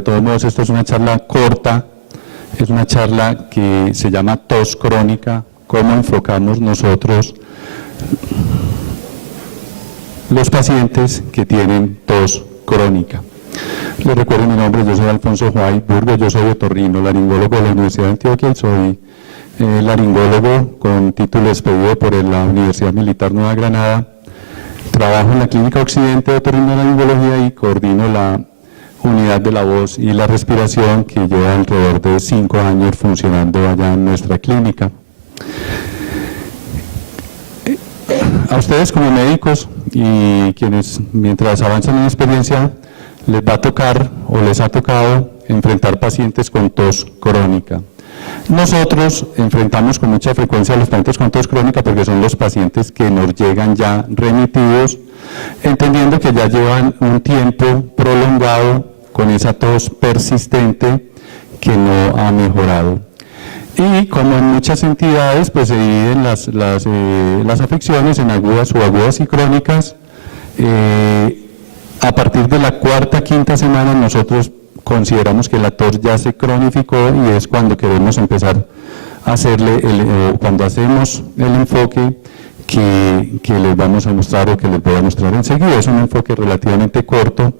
de todos modos esta es una charla corta, es una charla que se llama tos crónica, cómo enfocamos nosotros los pacientes que tienen tos crónica. Les recuerdo mi nombre, yo soy Alfonso Juay Burgos, yo soy otorrino, laringólogo de la Universidad de Antioquia y soy laringólogo con título expedido por la Universidad Militar Nueva Granada. Trabajo en la Clínica Occidente de Otorrinolaringología y coordino la unidad de la voz y la respiración que lleva alrededor de 5 años funcionando allá en nuestra clínica. A ustedes como médicos y quienes mientras avanzan en la experiencia les va a tocar o les ha tocado enfrentar pacientes con tos crónica. Nosotros enfrentamos con mucha frecuencia a los pacientes con tos crónica porque son los pacientes que nos llegan ya remitidos, entendiendo que ya llevan un tiempo prolongado con esa tos persistente que no ha mejorado. Y como en muchas entidades, pues se dividen las afecciones en agudas, subagudas y crónicas. A partir de la cuarta, quinta semana nosotros consideramos que la tos ya se cronificó y es cuando queremos empezar a hacerle, cuando hacemos el enfoque que les vamos a mostrar o que les voy a mostrar enseguida. Es un enfoque relativamente corto,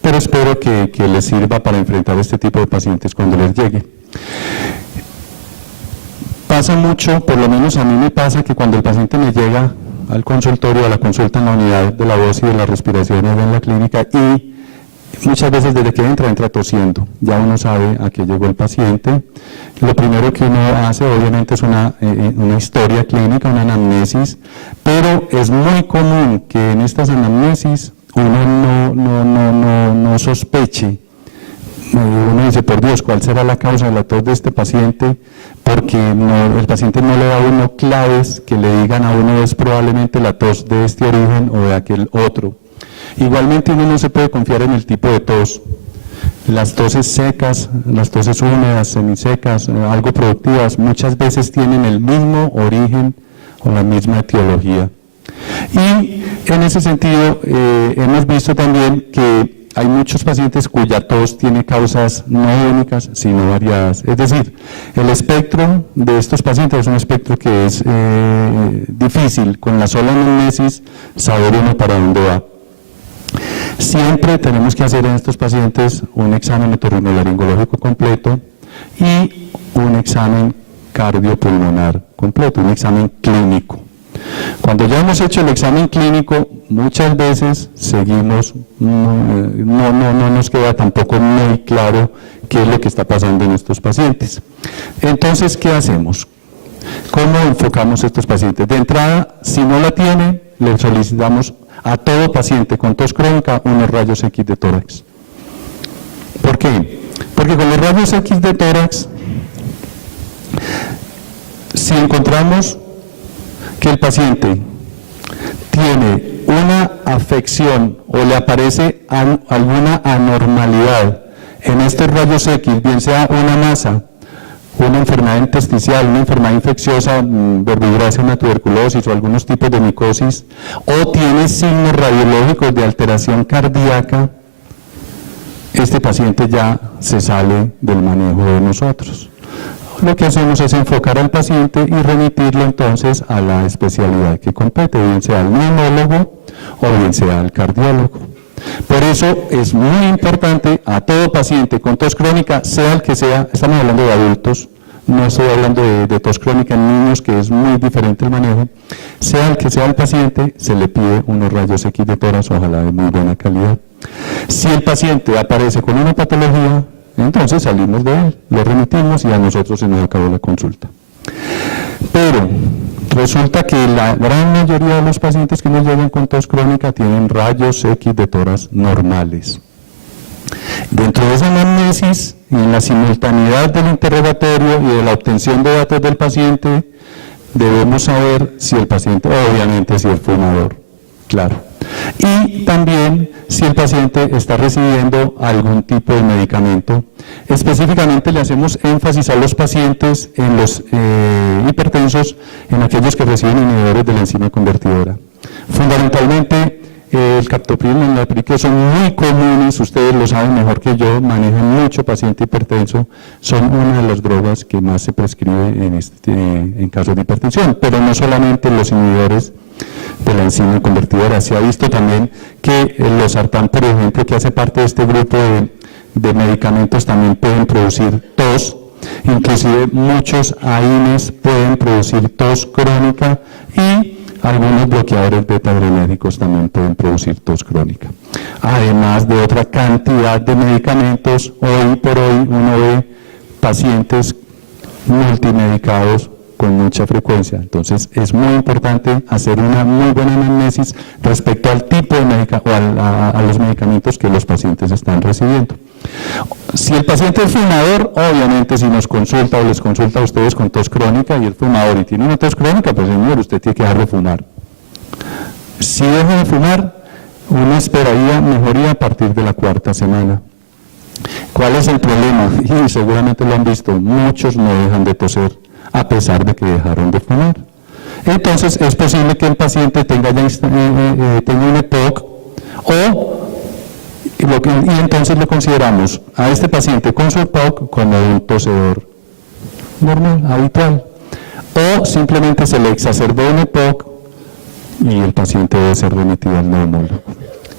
pero espero que les sirva para enfrentar este tipo de pacientes cuando les llegue. Pasa mucho, por lo menos a mí me pasa que cuando el paciente me llega al consultorio, a la consulta en la unidad de la voz y de la respiración en la clínica y muchas veces desde que entra tosiendo, ya uno sabe a qué llegó el paciente. Lo primero que uno hace obviamente es una historia clínica, una anamnesis, pero es muy común que en estas anamnesis uno no sospeche. Uno dice, por Dios, ¿cuál será la causa de la tos de este paciente? Porque el paciente no le da a uno claves que le digan a uno es probablemente la tos de este origen o de aquel otro. Igualmente uno no se puede confiar en el tipo de tos. Las toses secas, las toses húmedas, semisecas, algo productivas, muchas veces tienen el mismo origen o la misma etiología. Y en ese sentido hemos visto también que hay muchos pacientes cuya tos tiene causas no únicas, sino variadas. Es decir, el espectro de estos pacientes es un espectro que es difícil, con la sola anamnesis, saber uno para dónde va. Siempre tenemos que hacer en estos pacientes un examen otorrinolaringológico completo y un examen cardiopulmonar completo, un examen clínico. Cuando ya hemos hecho el examen clínico, muchas veces seguimos, no nos queda tampoco muy claro qué es lo que está pasando en estos pacientes. Entonces, ¿qué hacemos? ¿Cómo enfocamos a estos pacientes? De entrada, si no la tiene, le solicitamos a todo paciente con tos crónica unos rayos X de tórax. ¿Por qué? Porque con los rayos X de tórax, si encontramos que el paciente tiene una afección o le aparece alguna anormalidad en estos rayos X, bien sea una masa, una enfermedad intersticial, una enfermedad infecciosa, verbigracia, una tuberculosis o algunos tipos de micosis, o tiene signos radiológicos de alteración cardíaca, este paciente ya se sale del manejo de nosotros. Lo que hacemos es enfocar al paciente y remitirlo entonces a la especialidad que compete, bien sea al neumólogo o bien sea al cardiólogo. Por eso es muy importante a todo paciente con tos crónica, sea el que sea, estamos hablando de adultos, no estoy hablando de tos crónica en niños, que es muy diferente el manejo, sea el que sea el paciente, se le pide unos rayos X de tórax, ojalá de muy buena calidad. Si el paciente aparece con una patología, entonces salimos de él, lo remitimos y a nosotros se nos acabó la consulta. Pero resulta que la gran mayoría de los pacientes que nos llegan con tos crónica tienen rayos X de tórax normales. Dentro de esa anamnesis, en la simultaneidad del interrogatorio y de la obtención de datos del paciente, debemos saber si el paciente, obviamente si es fumador, claro. Y también si el paciente está recibiendo algún tipo de medicamento. Específicamente le hacemos énfasis a los pacientes, en los hipertensos, en aquellos que reciben inhibidores de la enzima convertidora. Fundamentalmente el captopril y el enalapril son muy comunes, ustedes lo saben mejor que yo, manejan mucho paciente hipertenso, son una de las drogas que más se prescribe en casos de hipertensión, pero no solamente los inhibidores de la enzima convertidora, se ha visto también que el losartán, por ejemplo, que hace parte de este grupo de medicamentos, también pueden producir tos, inclusive muchos AINES pueden producir tos crónica y algunos bloqueadores beta-adrenérgicos también pueden producir tos crónica. Además de otra cantidad de medicamentos, hoy por hoy uno ve pacientes multimedicados con mucha frecuencia. Entonces es muy importante hacer una muy buena anamnesis respecto al tipo de a los medicamentos que los pacientes están recibiendo. Si el paciente es fumador, obviamente si nos consulta o les consulta a ustedes con tos crónica y el fumador y tiene una tos crónica, pues señor, usted tiene que dejar de fumar. Si deja de fumar, uno esperaría mejoría a partir de la 4ª semana. ¿Cuál es el problema? Y seguramente lo han visto, muchos no dejan de toser a pesar de que dejaron de fumar. Entonces es posible que el paciente tenga un EPOC y entonces lo consideramos a este paciente con su EPOC como un tosedor normal, habitual, o simplemente se le exacerbó un EPOC y el paciente debe ser remitido al neumólogo.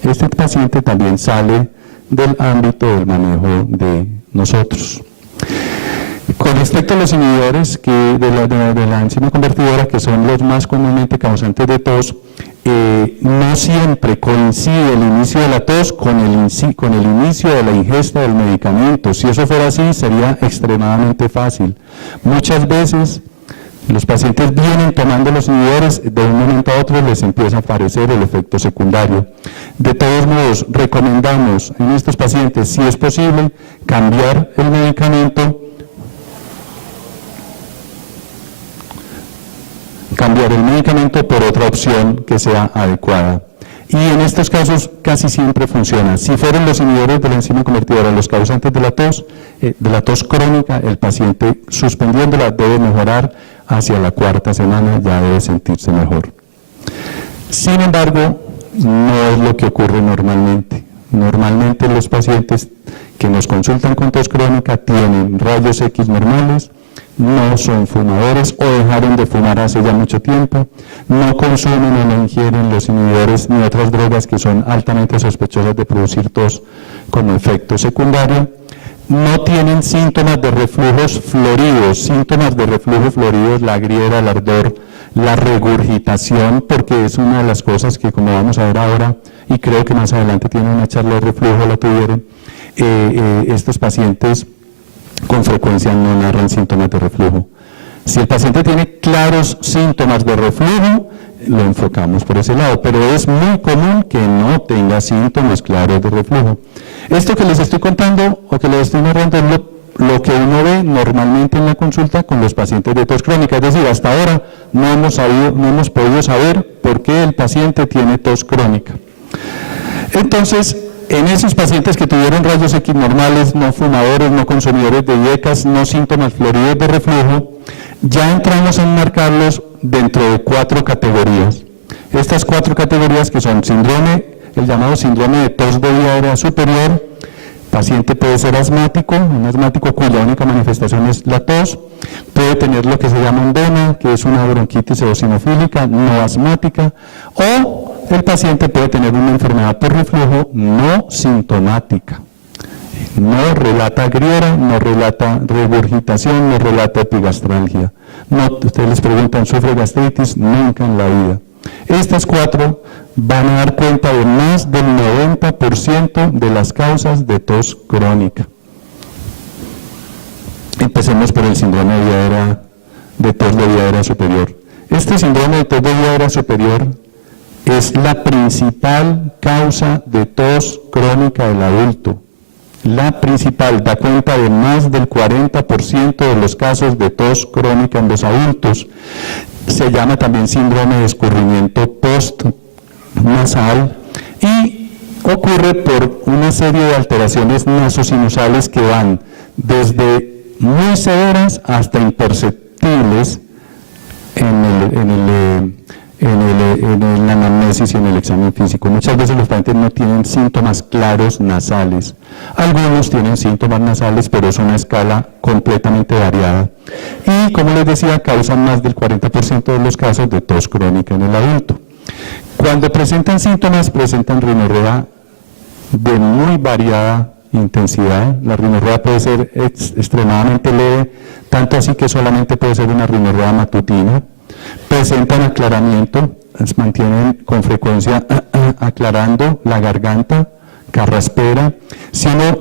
Este paciente también sale del ámbito del manejo de nosotros. Con respecto a los inhibidores de la enzima convertidora, que son los más comúnmente causantes de tos, no siempre coincide el inicio de la tos con el inicio de la ingesta del medicamento. Si eso fuera así, sería extremadamente fácil. Muchas veces los pacientes vienen tomando los inhibidores, de un momento a otro les empieza a aparecer el efecto secundario. De todos modos, recomendamos en estos pacientes, si es posible, cambiar el medicamento, por otra opción que sea adecuada. Y en estos casos casi siempre funciona. Si fueron los inhibidores de la enzima convertidora los causantes de la tos crónica, el paciente suspendiéndola debe mejorar hacia la 4ª semana, ya debe sentirse mejor. Sin embargo, no es lo que ocurre normalmente. Normalmente los pacientes que nos consultan con tos crónica tienen rayos X normales, no son fumadores o dejaron de fumar hace ya mucho tiempo, no consumen o no ingieren los inhibidores ni otras drogas que son altamente sospechosas de producir tos como efecto secundario, no tienen síntomas de reflujos floridos, la griera, el ardor, la regurgitación, porque es una de las cosas que, como vamos a ver ahora, y creo que más adelante tienen una charla de reflujo, la tuvieron, estos pacientes con frecuencia no narran síntomas de reflujo. Si el paciente tiene claros síntomas de reflujo, lo enfocamos por ese lado, pero es muy común que no tenga síntomas claros de reflujo. Esto que les estoy contando o que les estoy narrando es lo que uno ve normalmente en la consulta con los pacientes de tos crónica, es decir, hasta ahora no hemos podido saber por qué el paciente tiene tos crónica. Entonces, en esos pacientes que tuvieron rayos X normales, no fumadores, no consumidores de IECAS, no síntomas floridos de reflujo, ya entramos a enmarcarlos dentro de 4 categorías. Estas 4 categorías que son el llamado síndrome de tos de vía aérea superior, paciente puede ser asmático, un asmático cuya única manifestación es la tos, puede tener lo que se llama endema, que es una bronquitis eosinofílica no asmática, o el paciente puede tener una enfermedad por reflujo no sintomática. No relata griera, no relata regurgitación, no relata epigastralgia. Ustedes les preguntan, ¿sufre gastritis? Nunca en la vida. Estas 4 van a dar cuenta de más del 90% de las causas de tos crónica. Empecemos por el síndrome de tos de vía aérea superior. Este síndrome de tos de vía aérea superior es la principal causa de tos crónica del adulto. La principal, da cuenta de más del 40% de los casos de tos crónica en los adultos. Se llama también síndrome de escurrimiento postnasal y ocurre por una serie de alteraciones nasosinusales que van desde muy severas hasta imperceptibles en la anamnesis y en el examen físico. Muchas veces los pacientes no tienen síntomas claros nasales. Algunos tienen síntomas nasales, pero es una escala completamente variada. Y, como les decía, causan más del 40% de los casos de tos crónica en el adulto. Cuando presentan síntomas, presentan rinorrea de muy variada intensidad. La rinorrea puede ser extremadamente leve, tanto así que solamente puede ser una rinorrea matutina. Presentan aclaramiento, mantienen con frecuencia aclarando la garganta, carraspera. Si uno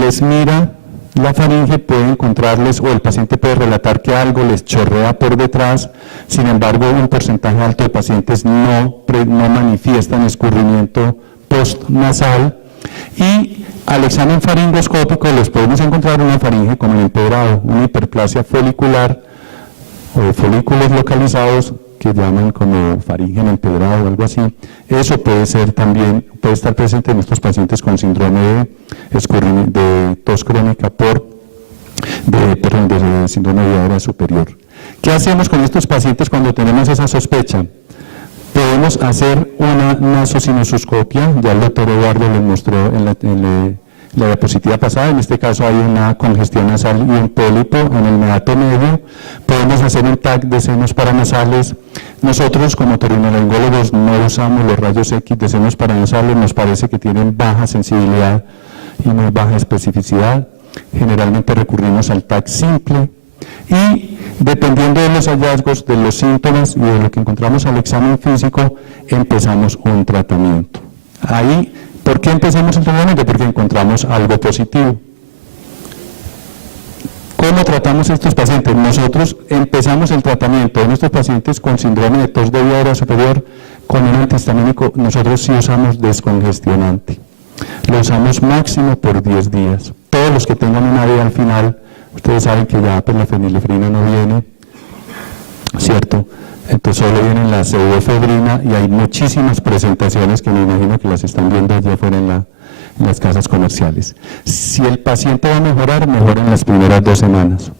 les mira la faringe, puede encontrarles, o el paciente puede relatar que algo les chorrea por detrás. Sin embargo, un porcentaje alto de pacientes no manifiestan escurrimiento postnasal. Y al examen faringoscópico les podemos encontrar una faringe como el empedrado, una hiperplasia folicular o folículos localizados que llaman como faringe en empedrado o algo así. Eso puede ser también, puede estar presente en estos pacientes con síndrome de tos crónica de síndrome de diadema superior. ¿Qué hacemos con estos pacientes cuando tenemos esa sospecha? Podemos hacer una nasosinusoscopia, ya el doctor Eduardo les mostró en la diapositiva pasada. En este caso hay una congestión nasal y un pólipo en el meato medio. Podemos hacer un TAC de senos paranasales. Nosotros como otorrinolaringólogos no usamos los rayos X de senos paranasales, nos parece que tienen baja sensibilidad y muy baja especificidad. Generalmente recurrimos al TAC simple y, dependiendo de los hallazgos, de los síntomas y de lo que encontramos al examen físico, empezamos un tratamiento. Ahí, ¿por qué empezamos el tratamiento? Porque encontramos algo positivo. ¿Cómo tratamos a estos pacientes? Nosotros empezamos el tratamiento de nuestros pacientes con síndrome de tos de vía aérea superior con un antihistamínico. Nosotros sí usamos descongestionante. Lo usamos máximo por 10 días. Todos los que tengan una AVE al final, ustedes saben que ya pues, la fenilefrina no viene, ¿cierto? Entonces solo viene la pseudofebrina y hay muchísimas presentaciones que me imagino que las están viendo allá afuera en las casas comerciales. Si el paciente va a mejorar, mejora en las primeras 2 semanas.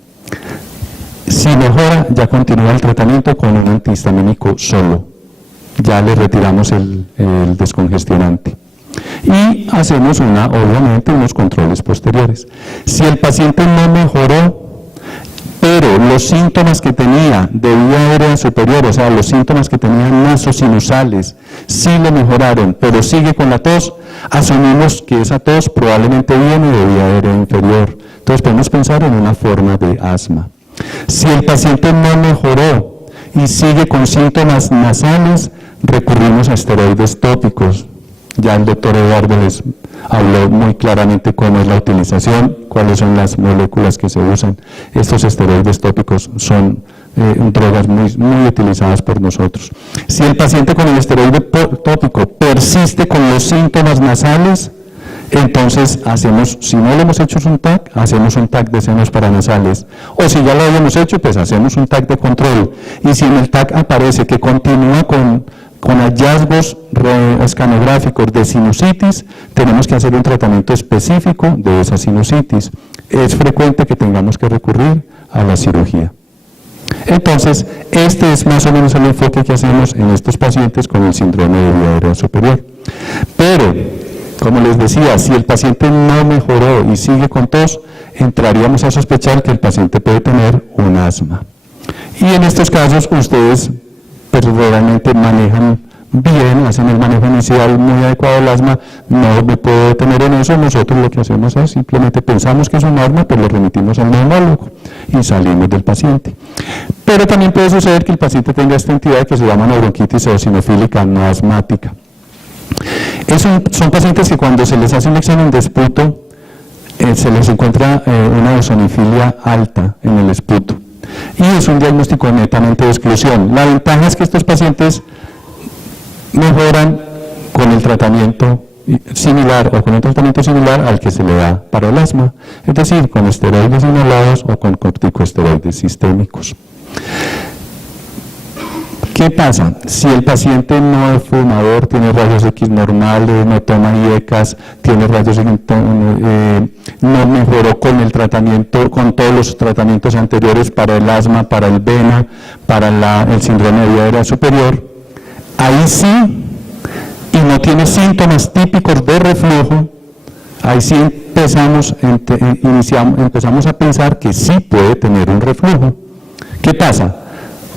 Si mejora, ya continúa el tratamiento con un antihistamínico solo. Ya le retiramos el descongestionante. Y hacemos obviamente unos controles posteriores. Si el paciente no mejoró, pero los síntomas que tenía de vía aérea superior, o sea, los síntomas que tenía nasosinusales, sí le mejoraron, pero sigue con la tos, asumimos que esa tos probablemente viene de vía aérea inferior. Entonces podemos pensar en una forma de asma. Si el paciente no mejoró y sigue con síntomas nasales, recurrimos a esteroides tópicos. Ya el doctor Eduardo les habló muy claramente cómo es la utilización, cuáles son las moléculas que se usan. Estos esteroides tópicos son drogas muy utilizadas por nosotros. Si el paciente con el esteroide tópico persiste con los síntomas nasales, entonces si no le hemos hecho un TAC, hacemos un TAC de senos paranasales. O si ya lo habíamos hecho, pues hacemos un TAC de control. Y si en el TAC aparece que continúa con hallazgos escanográficos de sinusitis, tenemos que hacer un tratamiento específico de esa sinusitis. Es frecuente que tengamos que recurrir a la cirugía. Entonces, este es más o menos el enfoque que hacemos en estos pacientes con el síndrome de vía aérea superior. Pero, como les decía, si el paciente no mejoró y sigue con tos, entraríamos a sospechar que el paciente puede tener un asma. Y en estos casos, ustedes pero realmente manejan bien, hacen el manejo inicial muy adecuado del asma, no me puedo detener en eso. Nosotros lo que hacemos es simplemente pensamos que es un asma, pues lo remitimos al neumólogo y salimos del paciente. Pero también puede suceder que el paciente tenga esta entidad que se llama bronquitis eosinofílica no asmática. Son pacientes que cuando se les hace un examen de esputo, se les encuentra una eosinofilia alta en el esputo. Y es un diagnóstico netamente de exclusión. La ventaja es que estos pacientes mejoran con el tratamiento similar o con un tratamiento similar al que se le da para el asma, es decir, con esteroides inhalados o con corticosteroides sistémicos. ¿Qué pasa? Si el paciente no es fumador, tiene rayos X normales, no toma IECAS, tiene rayos X, no mejoró con el tratamiento, con todos los tratamientos anteriores para el asma, para el vena, para el síndrome de vía aérea superior, ahí sí, y no tiene síntomas típicos de reflujo, ahí sí empezamos a pensar que sí puede tener un reflujo. ¿Qué pasa?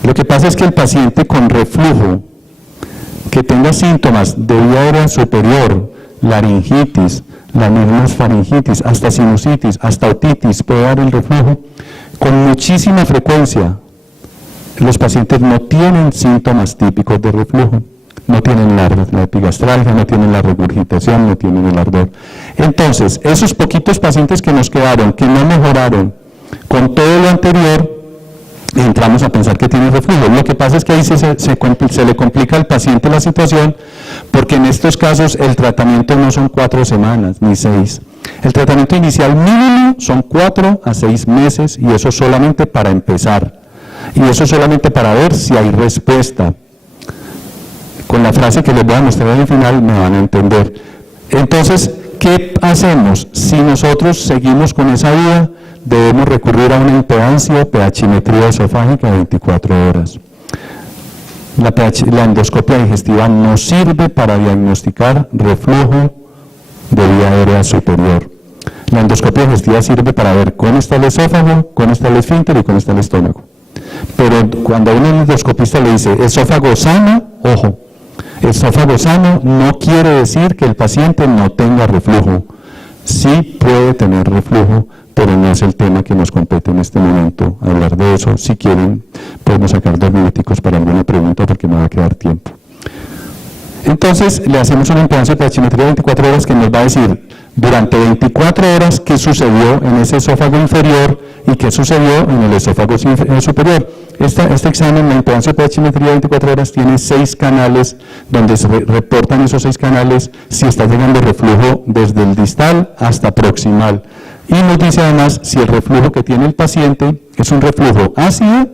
Lo que pasa es que el paciente con reflujo, que tenga síntomas de vía aérea superior, laringitis, la misma faringitis, hasta sinusitis, hasta otitis, puede dar el reflujo, con muchísima frecuencia los pacientes no tienen síntomas típicos de reflujo. No tienen la epigastralgia, no tienen la regurgitación, no tienen el ardor. Entonces, esos poquitos pacientes que nos quedaron, que no mejoraron con todo lo anterior, entramos a pensar que tiene reflujo. Lo que pasa es que ahí se le complica al paciente la situación, porque en estos casos el tratamiento no son 4 semanas ni 6. El tratamiento inicial mínimo son 4 a 6 meses, y eso solamente para empezar. Y eso solamente para ver si hay respuesta. Con la frase que les voy a mostrar al final me van a entender. Entonces, ¿qué hacemos? Si nosotros seguimos con esa vía, debemos recurrir a una impedancia o pH-metría esofágica de 24 horas. La endoscopia digestiva no sirve para diagnosticar reflujo de vía aérea superior. La endoscopia digestiva sirve para ver cómo está el esófago, cómo está el esfínter y cómo está el estómago. Pero cuando a un endoscopista le dice esófago sano, ojo, esófago sano no quiere decir que el paciente no tenga reflujo. Sí puede tener reflujo, pero no es el tema que nos compete en este momento hablar de eso. Si quieren, podemos sacar 2 minuticos para alguna pregunta porque me va a quedar tiempo. Entonces, le hacemos una impedancia de pH-metría de 24 horas que nos va a decir durante 24 horas qué sucedió en ese esófago inferior y qué sucedió en el esófago superior. Este examen, la impedancia de pH-metría de 24 horas, tiene 6 canales donde se reportan esos 6 canales si está llegando reflujo desde el distal hasta proximal. Y nos dice además si el reflujo que tiene el paciente es un reflujo ácido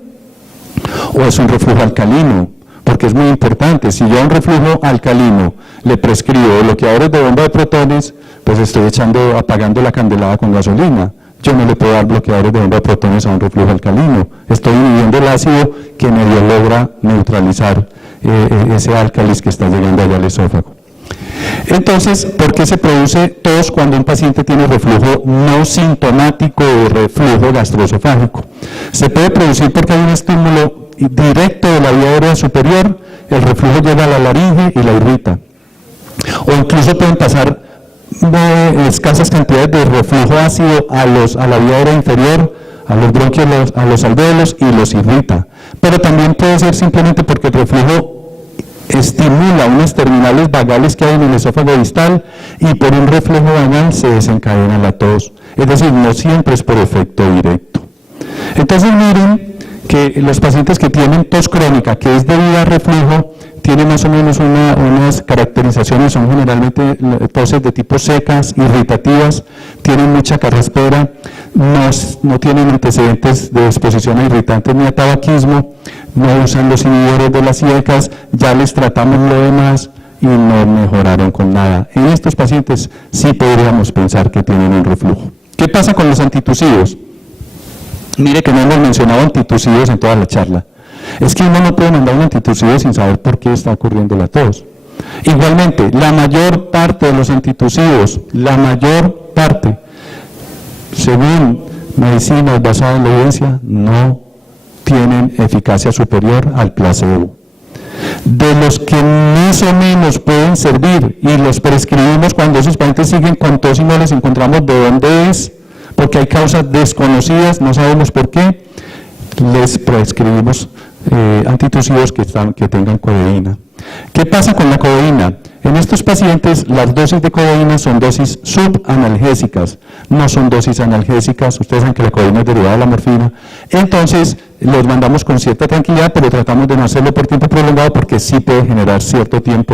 o es un reflujo alcalino. Porque es muy importante, si yo a un reflujo alcalino le prescribo bloqueadores de bomba de protones, pues estoy apagando la candelada con gasolina. Yo no le puedo dar bloqueadores de bomba de protones a un reflujo alcalino. Estoy inhibiendo el ácido que medio logra neutralizar ese álcalis que está llegando allá al esófago. Entonces, ¿por qué se produce tos cuando un paciente tiene reflujo no sintomático o reflujo gastroesofágico? Se puede producir porque hay un estímulo directo de la vía aérea superior, el reflujo llega a la laringe y la irrita. O incluso pueden pasar escasas cantidades de reflujo ácido a la vía aérea inferior, a los bronquios, a los alvéolos, y los irrita. Pero también puede ser simplemente porque el reflujo estimula unas terminales vagales que hay en el esófago distal y por un reflujo vagal se desencadena la tos. Es decir, no siempre es por efecto directo. Entonces miren que los pacientes que tienen tos crónica, que es debida a reflujo, tienen más o menos unas caracterizaciones, son generalmente toses de tipo secas, irritativas, tienen mucha carraspera, no tienen antecedentes de exposición a irritantes ni a tabaquismo, no usan los inhibidores de las IECAS, ya les tratamos lo demás y no mejoraron con nada. En estos pacientes sí podríamos pensar que tienen un reflujo. ¿Qué pasa con los antitusivos? Mire que no hemos mencionado antitusivos en toda la charla. Es que uno no puede mandar un antitusivo sin saber por qué está ocurriendo la tos. Igualmente, la mayor parte de los antitusivos, la mayor parte, según medicinas basadas en la evidencia, no tienen eficacia superior al placebo. De los que más o menos pueden servir y los prescribimos cuando esos pacientes siguen con tos y no les encontramos de dónde es, porque hay causas desconocidas, no sabemos por qué, les prescribimos antitusivos que tengan codeína. ¿Qué pasa con la codeína? En estos pacientes las dosis de codeína son dosis subanalgésicas, no son dosis analgésicas. Ustedes saben que la codeína es derivada de la morfina. Entonces los mandamos con cierta tranquilidad, pero tratamos de no hacerlo por tiempo prolongado porque sí puede generar cierto tiempo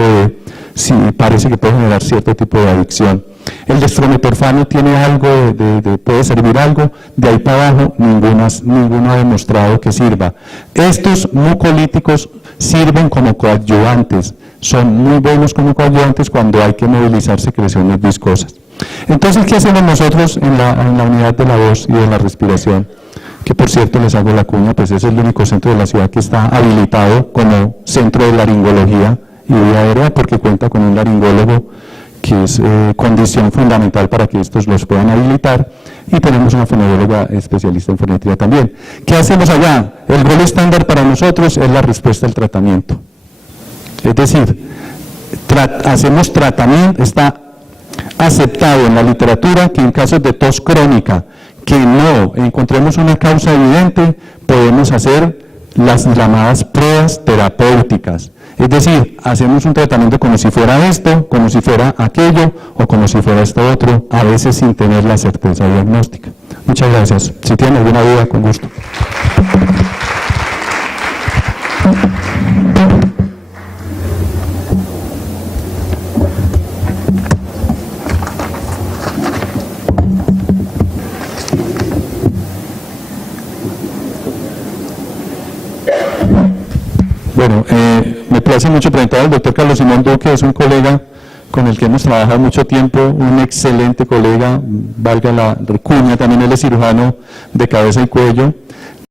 sí parece que puede generar cierto tipo de adicción. El dextrometorfano tiene algo, puede servir algo, de ahí para abajo ninguno ha demostrado que sirva. Estos mucolíticos sirven como coadyuvantes, son muy buenos como coadyuvantes cuando hay que movilizar secreciones viscosas. Entonces, ¿qué hacemos nosotros en la unidad de la voz y de la respiración? Que por cierto les hago la cuña, pues es el único centro de la ciudad que está habilitado como centro de laringología y vía aérea, porque cuenta con un laringólogo, que es condición fundamental para que estos los puedan habilitar, y tenemos una fonoaudióloga especialista en fonometría también. ¿Qué hacemos allá? El gol estándar para nosotros es la respuesta al tratamiento. Es decir, hacemos tratamiento, está aceptado en la literatura que en casos de tos crónica, que no encontremos una causa evidente, podemos hacer las llamadas pruebas terapéuticas. Es decir, hacemos un tratamiento como si fuera esto, como si fuera aquello o como si fuera esto otro, a veces sin tener la certeza diagnóstica. Muchas gracias. Si tienen alguna duda, con gusto. Bueno, me place mucho presentar al doctor Carlos Simón Duque, es un colega con el que hemos trabajado mucho tiempo, un excelente colega, valga la cuña, también él es cirujano de cabeza y cuello,